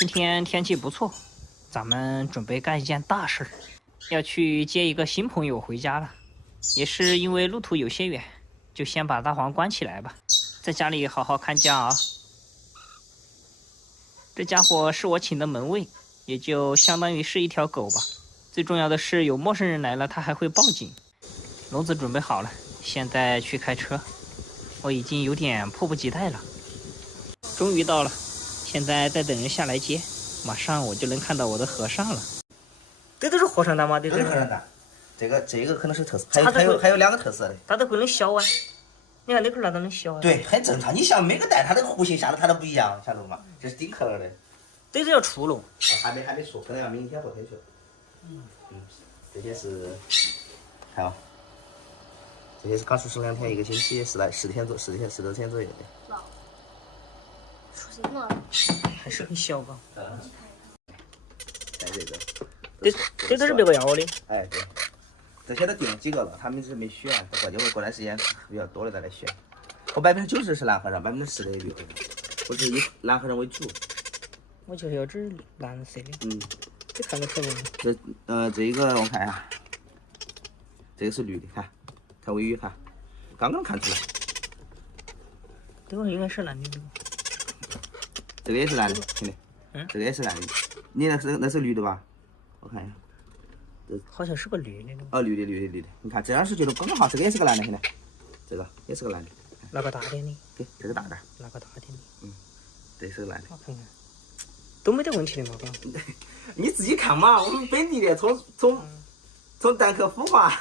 今天天气不错，咱们准备干一件大事儿，要去接一个新朋友回家了。也是因为路途有些远，就先把大黄关起来吧，在家里好好看家啊。这家伙是我请的门卫，也就相当于是一条狗吧。最重要的是，有陌生人来了，他还会报警。笼子准备好了，现在去开车。我已经有点迫不及待了。终于到了，现在在等人下来接，马上我就能看到我的和尚了。这都是和尚蛋吗？这是和尚蛋。这个可能是特色，还有两个特色的。它都会能削啊！你看那块儿它都能削啊。对，很正常。你像每个蛋它的弧形下的它都不一样，晓得吗？这是顶壳了的。这就要出炉。还没熟，可能要明天后天熟。这些是，看啊，这些是刚出生2天，1个星期10多天左右的。出生了。还是很小吧？在这个。这都是别个要的。哎，对。这些都定了几个了，他们是没选，过段时间比较多的再来选。我90%是蓝和尚，10%的绿和尚，我是以蓝和尚为主。我就是要这蓝色的。这看得出来吗？这一个我看一下，这个是绿的，看尾羽看，刚刚看出来。这个应该是蓝的。这个也是蓝的，兄弟。这个也是蓝的。你那是绿的吧？我看一下。好像是个绿的。绿的。你看这样是觉得刚刚好，这个也是个蓝的，兄弟。这个也是个蓝的。哪个大点的？对，这个大点。哪个大点的？这是个蓝的。我看看，都没得问题的嘛，哥。你自己看嘛，我们本地的从蛋壳孵化。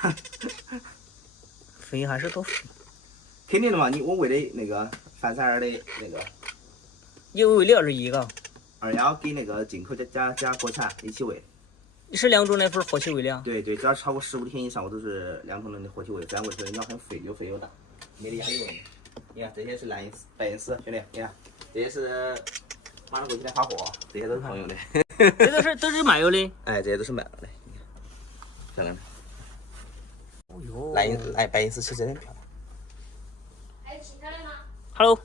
肥还是多肥？肯定的嘛，我喂的那个范三儿的那个。你喂的21个？21给那个进口加国产一起喂。你是2种奶粉活体喂的？对，只要超过15天以上，我都是2种人的活体喂，这样喂出来鸟很肥，又肥又大，没得压力喂。你看这些是白银丝，兄弟，你看这些是马上过几天发货，这些都是朋友的。这都是卖油的。哎，这些都是卖了的，你看，漂亮的。哦哟，白银丝是真的漂亮。还有其他的吗 ？Hello。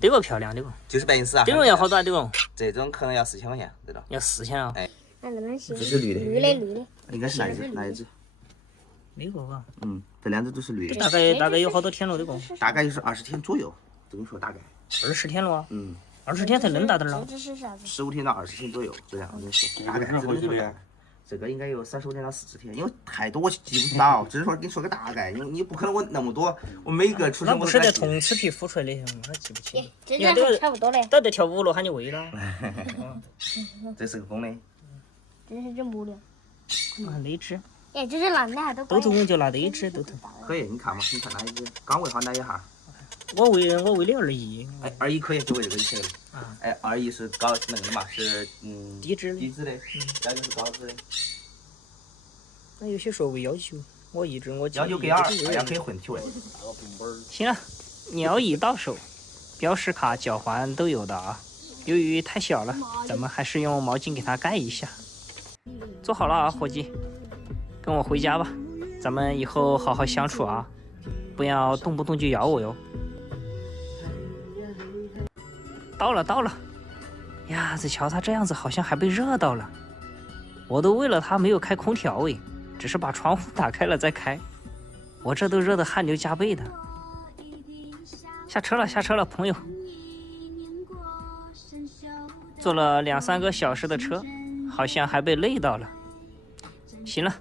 这个漂亮，这个就是白银丝啊。这种要好多啊？这种？这种可能要4000块钱，这种。要4000啊？哎。那能行？这是绿的。绿的。应该是哪一只？那个吧。这2只都是绿的。大概有好多天了，这个？大概就是20天左右，这么说大概。20天了啊？20天才嫩大点了。这是啥子？15天到20天左右，这样我说。大概这个应该有35天到40天，因为太多我记不到，只是说给你说个大概，因为你不可能我那么多，我每个出生我那不是在同吃皮孵出来的，我记不清。这个差不多嘞。到这跳舞了，喊你喂了。这是个公的。这是只母的。那只。哎，这是男的还都。豆豆我就拿这只豆豆。可以，你看嘛，你看哪一只？刚喂好哪一下？我喂的21。哎，21可以，就喂这个就行了。哎，21是高那个嘛，是低脂的，这就是高脂的。那有些说喂要求，我一直我要求给2，可以混体喂。行了，鸟已到手，标识卡、脚环都有的啊。由于太小了，咱们还是用毛巾给它盖一下。做好了啊，伙计，跟我回家吧，咱们以后好好相处啊，不要动不动就咬我哟。到了呀！这瞧他这样子，好像还被热到了。我都为了他没有开空调喂，只是把窗户打开了再开。我这都热得汗流浃背的。下车了，朋友。坐了2-3个小时的车，好像还被累到了。行了，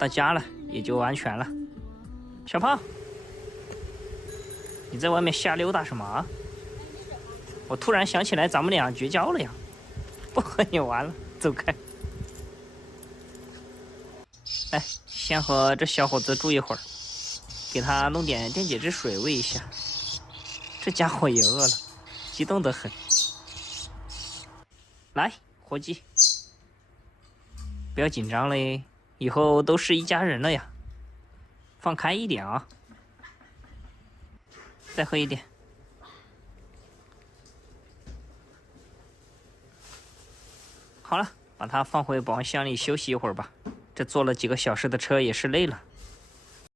到家了也就安全了。小胖，你在外面瞎溜达什么啊？我突然想起来咱们俩绝交了呀，不和你玩了，走开。来，先和这小伙子住一会儿，给他弄点电解质水喂一下。这家伙也饿了，激动得很。来，伙计，不要紧张嘞，以后都是一家人了呀，放开一点啊。再喝一点。好了，把它放回保温箱里休息一会儿吧。这坐了几个小时的车也是累了。